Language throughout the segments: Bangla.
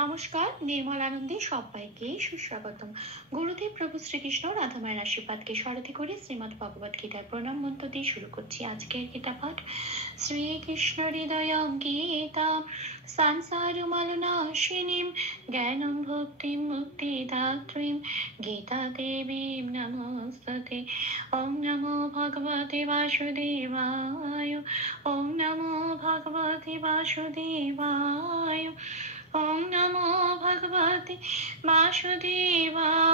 নমস্কার, নির্মল আনন্দে সবাইকে সুস্বাগতম। গুরুদেব প্রভু শ্রীকৃষ্ণ রাধামায়ের আশীর্বাদকে সারথি করে শ্রীমদ্ ভগবত গীতার প্রণাম মন্ত্র দিয়ে শুরু করছি আজকের গীতা পাঠ। শ্রীকৃষ্ণ হৃদয় গীতা সংসারমালনাশিনীম জ্ঞানম ভক্তিম মুক্তিদাত্রীম গীতা দেবীম নমস্তুতে। ওম নমো ভগবতে বাসুদেবায়। ওম নমো ভগবতে বাসুদেবায়। ওম নমো ভগবতে বাসুদেবায়।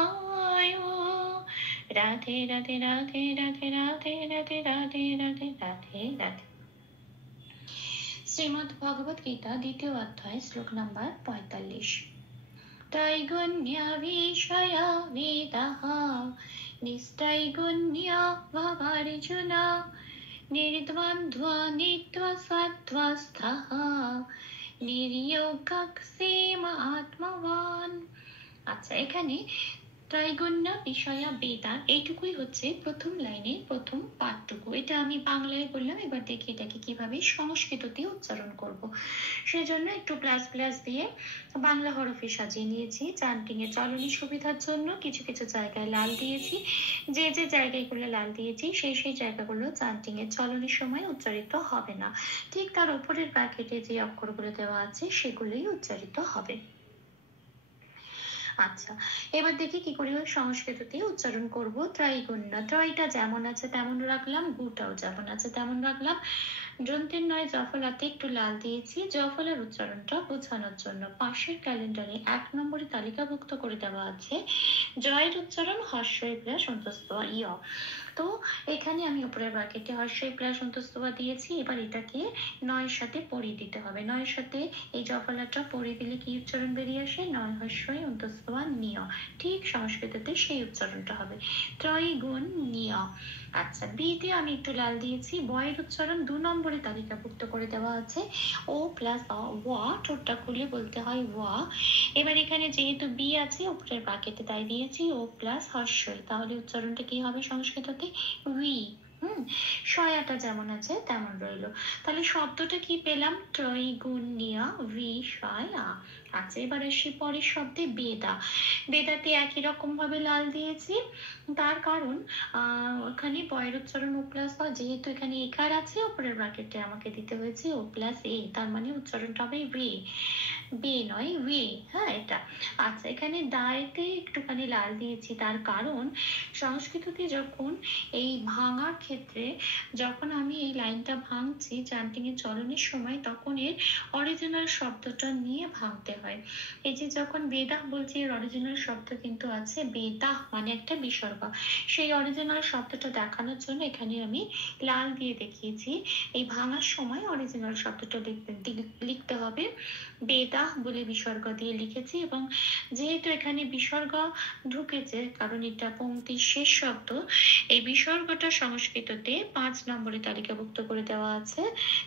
রাধে রাধে রাধে রাধে রাধে রাধে রাধে রাধে রাধে রাধে। শ্রীমদ্ ভগবত গীতা দ্বিতীয় অধ্যায় শ্লোক নাম্বার 45। ত্রৈগুণ্য বিষয় বেদাঃ নিস্ত্রৈগুণ্য ভবার্জুন নির্দ্বন্দ্ব নিত্যসত্ত্বস্থঃ নির্যোগক্ষেম আত্মবান। আচ্ছা, এখানে ত্রৈগুণ্য বিষয় বেদা এইটুকুই হচ্ছে প্রথম লাইনের প্রথম পাঠটুকু। এটা আমি বাংলায় বললাম, এবার দেখি এটাকে কিভাবে সংস্কৃততে উচ্চারণ করব। সেজন্য একটু প্লাস প্লাস দিয়ে বাংলা হরফে সাজিয়ে নিয়েছি। চান্টিং এর চলনী সুবিধার জন্য কিছু কিছু জায়গায় লাল দিয়েছি। যে যে জায়গাগুলো লাল দিয়েছি সেই জায়গাগুলো চান্টিং এর চলনের সময় উচ্চারিত হবে না। ঠিক তার উপরের ব্র্যাকেটে যে অক্ষরগুলো দেওয়া আছে সেগুলোই উচ্চারিত হবে। আচ্ছা, এবার দেখি কি করে সংস্কৃততে উচ্চারণ করব। ত্রৈগুণ্য, ত্রয়টা যেমন আছে তেমন রাখলাম, গুটাও যেমন আছে তেমন রাখলাম। যন্ত্রের নয় জফলাতে একটু লাল দিয়েছি জফলার উচ্চারণটা বোঝানোর জন্য। পাশের ক্যালেন্ডারে 1 নম্বরে তালিকাভুক্ত করে দেওয়া আছে জয়ের উচ্চারণ হর্ষই প্লাস অন্তস্থ ইয়। তো এখানে আমি উপরের ব্র্যাকেটে হর্ষই প্লাস অন্তস্থ দিয়েছি। এবার এটাকে নয়ের সাথে পড়িয়ে দিতে হবে। নয়ের সাথে এই জফলাটা পড়িয়ে দিলে কি উচ্চারণ বেরিয়ে আসে? নয় হর্ষই অন্তস্থ নিয়। ঠিক সংস্কৃততে সেই উচ্চারণটা হবে ত্রৈগুণ্য। আচ্ছা, বিতে আমি একটু লাল দিয়েছি। বয়ের উচ্চারণ 2 নম্বরে তালিকাভুক্ত করে দেওয়া আছে ও প্লাস ওয়া, ঠোঁটটা খুলে বলতে হয় ওয়া। এবার এখানে যেহেতু বি আছে উপরের ব্র্যাকেটে তাই দিয়েছি ও প্লাস হর্ষই, তাহলে উচ্চারণটা কি হবে সংস্কৃততে? উই। সয়াটা যেমন আছে তেমন রইল। তাহলে শব্দটা কি পেলাম? ত্রৈগুণ্য বিষয়া। আচ্ছা, এবার আসি পরের শব্দে বেদা। বেদাতে একই রকম ভাবে লাল দিয়েছি। তার কারণ ওখানে বয়ের উচ্চারণ ও প্লাস বা, যেহেতু এখানে একার আছে উপরের ব্র্যাকেটে আমাকে দিতে হয়েছে ও প্লাস এ, তার মানে উচ্চারণটা হবে ওয়ে, বে নয় ওয়ে। হ্যাঁ, এটা। আচ্ছা, এখানে দায়তে একটুখানি লাল দিয়েছি। তার কারণ সংস্কৃততে যখন এই ভাঙার ক্ষেত্রে যখন আমি এই লাইনটা ভাঙছি চান্টিং এর চলনের সময়, তখন এর অরিজিনাল শব্দটা নিয়ে ভাঙতে হয়। এই যে যখন বেদা বলছি এর অরিজিনাল শব্দ কিন্তু আছে বেদা মানে একটা বিসর্গ। সেই অরিজিনাল শব্দটা দেখানোর জন্য এখানে আমি লাল দিয়ে দেখিয়েছি। এই ভাঙার সময় অরিজিনাল শব্দটা লিখতে হবে বেদা বলে বিসর্গ দিয়ে লিখেছি। এবং যেহেতু এখানে বিসর্গ ঢুকেছে কারণ এটা পংক্তির শেষ শব্দ, এই বিসর্গটা সংস্কৃততে 5 নম্বরে তালিকাভুক্ত করে দেওয়া আছে।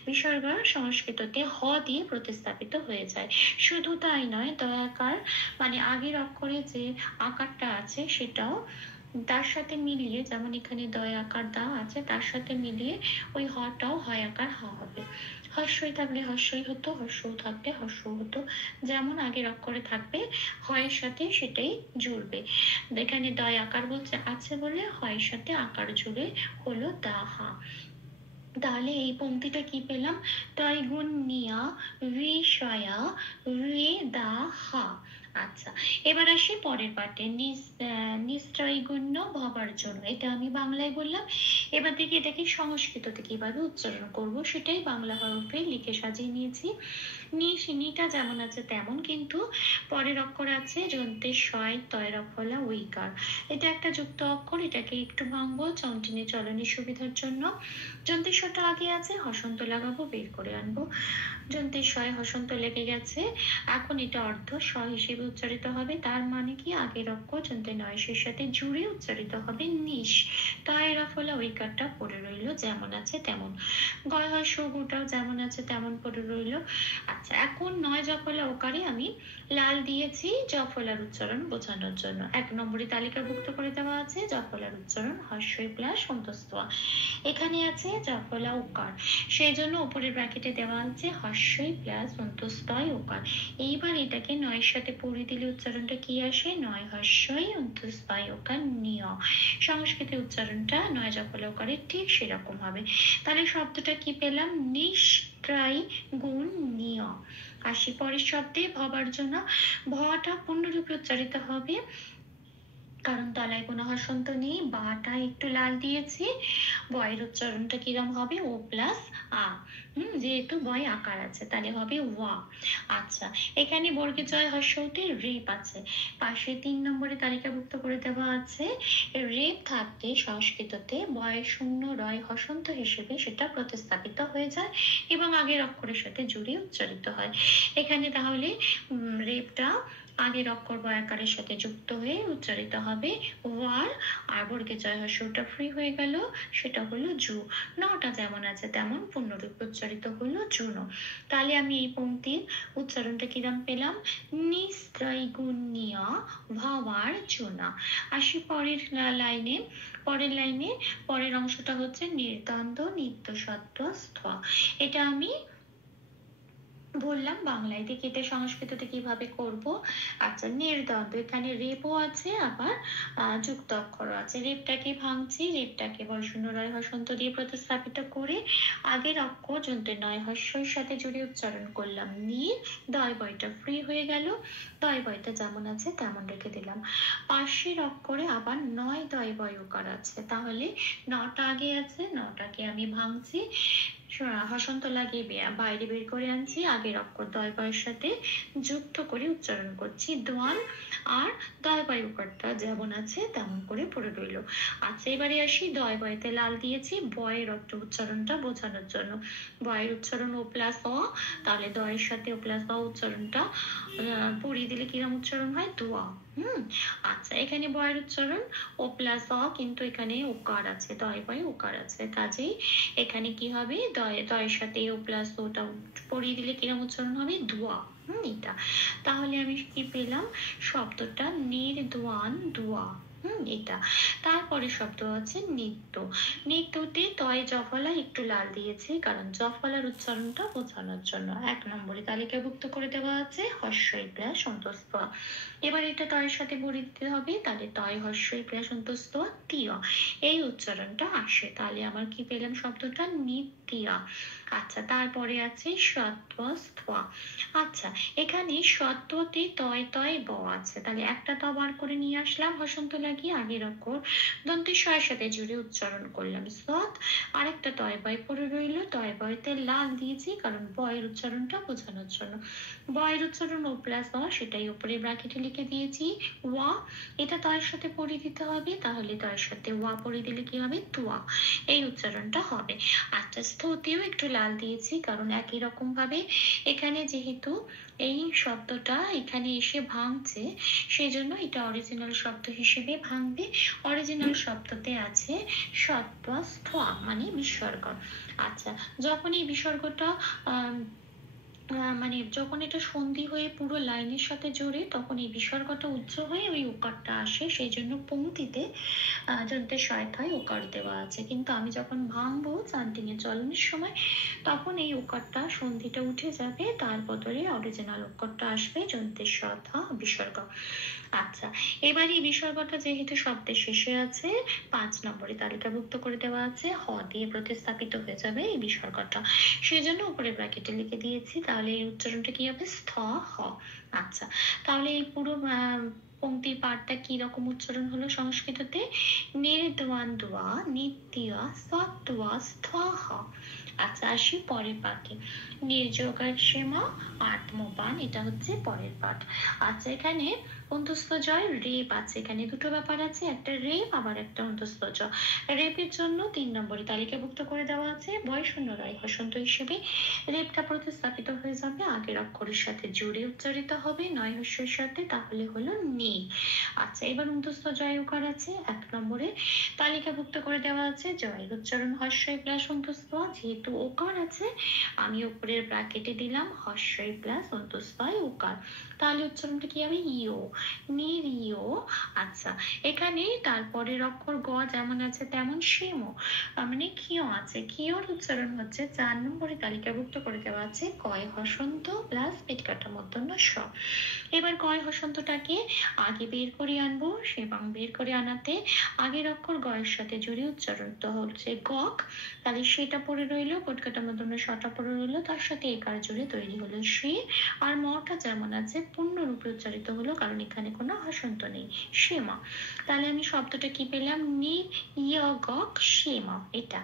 বিসর্গ সংস্কৃততে হ দিয়ে প্রতিস্থাপিত হয়ে যায়। শুধু তাই নয়, দয়াকার মানে আগের অক্ষরে যে আকারটা আছে সেটাও তার সাথে মিলিয়ে, যেমন এখানে দয় আকার দা আছে তার সাথে মিলিয়ে ওই হটাও হয় আকার হ হবে। হর্ষই থাকলে হর্ষই হতো, হর্ষও থাকলে হর্ষও হতো। যেমন আগের অক্ষরে থাকবে হয়ের সাথে সেটাই জুড়বে। এখানে দয় আকার বলছে আছে বলে হয়ের সাথে আকার জুড়ে হলো দা হা। তাহলে এই পংক্তিটা কি পেলাম? ত্রৈগুণ্য বিষয়া বেদাঃ। আচ্ছা, এবার আসি পরের পাঠে নিস্ত্রৈগুণ্য ভবার্জুন। এটা আমি বাংলায় বললাম। এবার দেখি এটাকে সংস্কৃততে কিভাবে উচ্চারণ করব সেটাই বাংলা হরফে লিখে সাজিয়ে নিয়েছি। নিটা যেমন আছে তেমন, কিন্তু পরের অক্ষর আছে যন্ত্রের শয় তয়ের অক্ষলা ওইকার। এটা একটা যুক্ত অক্ষর, এটাকে একটু ভাঙবো চন্টিনে চলনের সুবিধার জন্য। যন্ত্রের শটা আগে আছে, হসন্ত লাগাবো, বের করে আনবো। যন্ত্রের শয় হসন্ত লেগে গেছে, এখন এটা অর্ধ স হিসেবে উচ্চারিত হবে। তার মানে কি আগের অক্ষর যন্ত্রের নয়ের সাথে জুড়ে উচ্চারিত হবে নিশ। তয়ের অফলা ওইকারটা পড়ে রইল যেমন আছে তেমন। গয় হয় সগুটাও যেমন আছে তেমন পড়ে রইল। আচ্ছা, আচ্ছা, এখন নয় জফলা ওকারে আমি লাল দিয়েছি জফলার উচ্চারণ বোঝানোর জন্য। 1 নম্বরে তালিকাভুক্ত করে দেওয়া আছে জফলার উচ্চারণ হস্যই প্লাস অন্তস্থ। এখানে আছে জফলা ওকার, সেই জন্য উপরের ব্র্যাকেটে দেওয়া আছে হস্যই প্লাস অন্তস্থয় ওকার। এইবার এটাকে নয়ের সাথে পড়ে দিলে উচ্চারণটা কি আসে? নয় হস্যই অন্তস্থয় ওকার নিয়। সংস্কৃতে উচ্চারণটা নয় জফলা ওকারের ঠিক সেরকম হবে। তাহলে শব্দটা কি পেলাম? নিষ্ক্রাই গুণ নিয়। আসি পরের শব্দে ভবার জন্য। ভটা পূর্ণরূপে উচ্চারিত হবে, কারণ তলায় কোনো হসন্ত নেই। বাটা একটু লাল দিয়েছি। বয়ের উচ্চারণটা কিরম হবে? ও প্লাস আ। যেহেতু বয় আকার আছে তাহলে হবে ওয়া। আচ্ছা, এখানে বর্গে জয় হস্যতে রেপ আছে, পাশে 3 নম্বরে তালিকাভুক্ত করে দেওয়া আছে। রেপ থাকতে সংস্কৃততে বয়ের শূন্য রয় হসন্ত হিসেবে সেটা প্রতিস্থাপিত হয়ে যায় এবং আগের অক্ষরের সাথে জুড়ে উচ্চারিত হয়। এখানে তাহলে রেপটা আগের অক্ষর বয়াকারের সাথে যুক্ত হয়ে উচ্চারিত হবে ওয়ার, আর বর্গে জয় হস্যটা ফ্রি হয়ে গেল, সেটা হলো জু। নটা যেমন আছে তেমন পূর্ণরূপে উচ্চারিত হলো জুনো। তাহলে আমি এই পংক্তির উচ্চারণটা কিরম পেলাম? নিস্ত্রৈগুণ্য ভাবার জুনা। আসি পরের লাইনে। পরের অংশটা হচ্ছে নির্দ্বন্দ্ব নিত্য সত্য স্থ। এটা আমি বললাম বাংলায়, দেখি এটা সংস্কৃততে কিভাবে করব। আচ্ছা, নির্দ্বন্দ্ব, এখানে রেপও আছে আবার যুক্ত অক্ষরও আছে। রেপটাকে ভাঙছি, রেপটাকে বয়শূন্য রয় হসন্ত দিয়ে প্রতিস্থাপিত করে আগের অক্ষর যন্ত্রের নয় হস্যের সাথে জুড়ে উচ্চারণ করলাম নির। দয় বয়টা ফ্রি হয়ে গেল, দয় বয়টা যেমন আছে তেমন রেখে দিলাম। পাশের অক্ষরে আবার নয় দয় বয় ওকার আছে, তাহলে নটা আগে আছে, নটাকে আমি ভাঙছি, হসন্ত লাগিয়ে বাইরে বের করে আনছি, আগের অক্ষর দয় বয়ের সাথে যুক্ত করে উচ্চারণ করছি দোয়ান, আর দয় বয় উকারটা যেমন আছে তেমন করে পড়ে রইল। আচ্ছা, এবারে আসি দয় বয়তে লাল দিয়েছি বয়ের উচ্চারণটা বোঝানোর জন্য। বয়ের উচ্চারণ ও প্লাস অ, তাহলে দয়ের সাথে ও প্লাস অ উচ্চারণটা পড়িয়ে দিলে কিরম উচ্চারণ হয়? দোয়া। আচ্ছা, এখানে বয়ের উচ্চারণ ও প্লাস অ, কিন্তু এখানে ওকার আছে, দয় বয়ে ওকার আছে, কাজেই এখানে কি হবে? দয়ের সাথে ও প্লাস ওটা পড়িয়ে দিলে কিরম উচ্চারণ হবে? দোয়া। এটা তাহলে আমি কি পেলাম? শব্দটা নির্দোয়ান দোয়া। এটা। তারপরে শব্দ আছে নিত্য। নিত্যতে তয় জফলা একটু লাল দিয়েছি, কারণ জফলার উচ্চারণটা বোঝানোর জন্য। 1 নম্বরে তালিকাভুক্ত করে দেওয়া আছে হস্যই প্লাস অন্তস্থ। এবার এটা তয়ের সাথে বড়ি দিতে হবে, তাহলে তয় হস্যই প্লাস অন্তস্থ তীয়, এই উচ্চারণটা আসে। তাহলে আমার কি পেলাম? শব্দটা নিত্যা। আচ্ছা, তারপরে আছে সত্ব স্থা। আচ্ছা, এখানে সত্বতে তয় তয় ব আছে, তাহলে একটা ত বার করে নিয়ে আসলাম হসন্ত লাগিয়ে, আগের অক্ষর দন্তের শয়ের সাথে জুড়ে উচ্চারণ করলাম সৎ, আরেকটা তয় বয় পড়ে রইল, তয় বয়তে লাল দিয়েছি কারণ বয়ের উচ্চারণটা বোঝানোর জন্য। বয়ের উচ্চারণ ও প্লাস অ, সেটাই উপরে ব্র্যাকেটে লিখে দিয়েছি ওয়া। এটা তয়ের সাথে পড়ে দিতে হবে, তাহলে তয়ের সাথে ওয়া পড়ে দিলে কি হবে? তুয়া, এই উচ্চারণটা হবে। আচ্ছা, স্থতেও একটু লাল দিয়েছি, কারণ একই রকম ভাবে এখানে যেহেতু এই শব্দটা এখানে এসে ভাঙছে, সেই জন্য এটা অরিজিনাল শব্দ হিসেবে ভাঙবে। অরিজিনাল শব্দতে আছে সত্ব স্থা মানে বিসর্গ। আচ্ছা, যখন এই বিসর্গটা মানে যখন এটা সন্ধি হয়ে পুরো লাইনের সাথে জোরে, তখন এই বিসর্গটা উচ্চ হয়ে ওই উকারটা আসে, সেই জন্য পংক্তিতে যন্ত্রের সহায়তায় উকার দেওয়া আছে। কিন্তু আমি যখন ভাঙবো চান্টিং এ চলনের সময়, তখন এই উকারটা সন্ধিটা উঠে যাবে, তার বদলে অরিজিনাল উকারটা আসবে যন্ত্রের সহায়তা বিসর্গ। আচ্ছা, এবার এই বিসর্গটা যেহেতু শব্দের শেষে আছে, 5 নম্বরে তালিকাভুক্ত করে দেওয়া আছে হ দিয়ে প্রতিস্থাপিত হয়ে যাবে এই বিসর্গটা, সেই জন্য উপরে ব্র্যাকেটে লিখে দিয়েছি। তাহলে এই উচ্চারণটা কি হবে? স্থ হ। আচ্ছা, তাহলে এই পুরো পংক্তির পাঠটা কি রকম উচ্চারণ হলো সংস্কৃততে? নির্দোয়ান দোয়া নিত্যা সত্ত্বা স্থ হ। আচ্ছা, আসি পরের পাঠে। নির্যোগার সীমা আত্মবান, এটা হচ্ছে পরের পাঠ। আচ্ছা, এখানে অন্তস্থ জয় রেপ আছে, এখানে দুটো ব্যাপার আছে, একটা রেপ আবার একটা অন্তস্থ জ। রেপের জন্য 3 নম্বরে তালিকাভুক্ত করে দেওয়া আছে বয়শূন্য রয় হসন্ত হিসেবে। রেপটা প্রতিস্থাপিত হয়ে যাবে আগের অক্ষরের সাথে জুড়ে উচ্চারিত হবে নয় হস্যের সাথে, তাহলে হলো নি। আচ্ছা, এবার অন্তস্থ জয় উকার আছে 1 নম্বরে তালিকাভুক্ত করে দেওয়া আছে জয়ের উচ্চারণ হস্যই প্লাস অন্তস্থ, যেহেতু যেহেতু ওকার আছে, আমি উপরের ব্র্যাকেটে দিলাম হস্যই প্লাস অন্তস্থায় ওকার, তাহলে উচ্চারণটা কি হবে? ইও, নিরিও। আচ্ছা, এখানে তারপরের অক্ষর গ যেমন আছে তেমন সেমও, মানে কিয় আছে। কিয়র উচ্চারণ হচ্ছে 4 নম্বরে তালিকাভুক্ত করে দেওয়া আছে কয় হসন্ত প্লাস পেট কাটা মূর্ধন্য স। এবার কয় হসন্তটাকে আগে বের করে আনবো, এবং বের করে আনাতে আগের অক্ষর গয়ের সাথে জুড়ে উচ্চারণ তো হচ্ছে গক, তাহলে সেটা পড়ে রইলো, কোটকাটা মধ্যে শটা পড়ে রইলো, তার সাথে একার জুড়ে তৈরি হলো সে। আর মটা যেমন আছে পূর্ণরূপে উচ্চারিত হলো, কারণ এখানে কোনো হসন্ত নেই, সেমা। তাহলে আমি শব্দটা কি পেলাম? নি ইয় গক সেমা, এটা।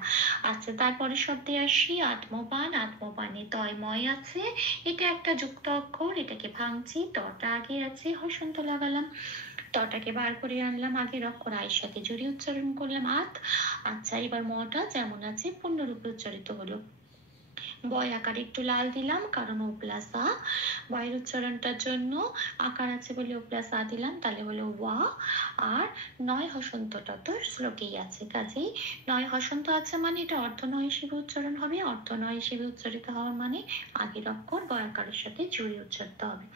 আচ্ছা, তারপরে শব্দে আসি আত্মবান। আত্মবানে তয়ময় আছে, এটা একটা যুক্ত অক্ষর, এটাকে ভাঙছি, তটা আগে আছে, হসন্ত লাগালাম, তটাকে বার করে আনলাম, আগের অক্ষর আয়ের সাথে জড়িয়ে উচ্চারণ করলাম আত। আচ্ছা, এবার মটা যেমন আছে পূর্ণরূপে উচ্চারিত হলো। বয় আকারে একটু লাল দিলাম, কারণ ও প্লাস আ, বয়ের উচ্চারণটার জন্য আকার আছে বলে ও প্লাস আ দিলাম, তাহলে হলো ওয়া। আর নয় হসন্তটা তো শ্লোকেই আছে, কাজেই নয় হসন্ত আছে মানে এটা অর্ধ নয় হিসেবে উচ্চারণ হবে। অর্ধ নয় হিসেবে উচ্চারিত হওয়ার মানে আগের অক্ষর বয় আকারের সাথে জড়িয়ে উচ্চারিত হবে,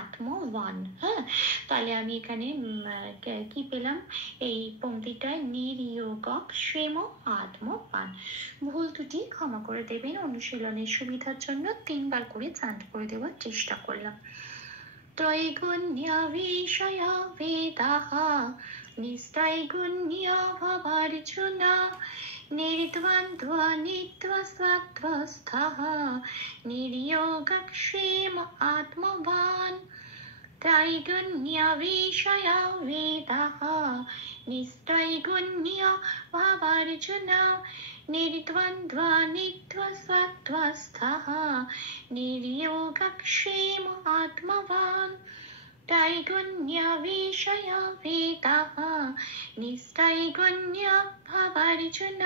আত্মবান। হ্যাঁ, তাহলে আমি এখানে কি পেলাম? এই পংক্তিটায় নিরিয়োগক শ্রেম আত্মবান। ভুল ত্রুটি ক্ষমা করে দেবেন, অনুশীলনের সুবিধার জন্য 3 বার করে চান্ট করে দেওয়ার চেষ্টা করলাম। त्रैगुण्य विषय वेदाः निस्त्रैगुण्य भवार्जुन निर्द्वन्द्व नित्वसत्त्वस्थः निर्योगक्षेम आत्मवान्। त्रैगुण्य विषय वेदाः निस्त्रैगुण्य भवार्जुन निर्द्वन्द्व नित्वसत्त्वस्थः निर्योगक्षेम आत्मवान्। त्रैगुण्य विषय वेदाः निस्त्रैगुण्य भवार्जुन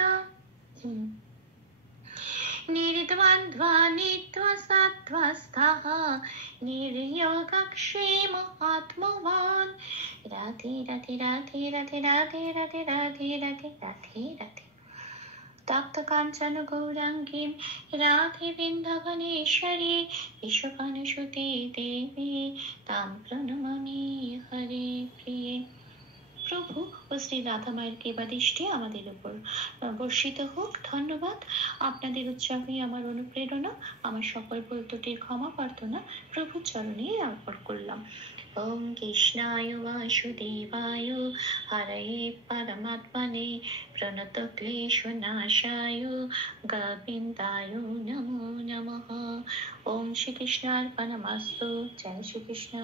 निर्द्वन्द्व नित्वसत्त्वस्थः निर्योगक्षेम आत्मवान्। राधे राधे राधे राधे राधे राधे राधे राधे राधे राधे। तप्त काञ्चन गौराङ्गीं राधे वृन्दावनेश्वरी विश्वभानुसुते देवी तां प्रणमामि हरे प्रिये। প্রভু ও শ্রী রাধা মায়ের কৃপা দৃষ্টি আমাদের উপর বর্ষিত হোক। ধন্যবাদ। আপনাদের উৎসাহই আমার অনুপ্রেরণা। আমার সকল ভুল ত্রুটির ক্ষমা প্রার্থনা প্রভুর চরণে অর্পণ করলাম। ওম কৃষ্ণায় বাসুদেবায় হরয়ে পরমাত্মনে প্রণত ক্লেশনাশায় গোবিন্দায় নমো নমঃ। ওম শ্রীকৃষ্ণার্পণমস্তু। জয় শ্রীকৃষ্ণ।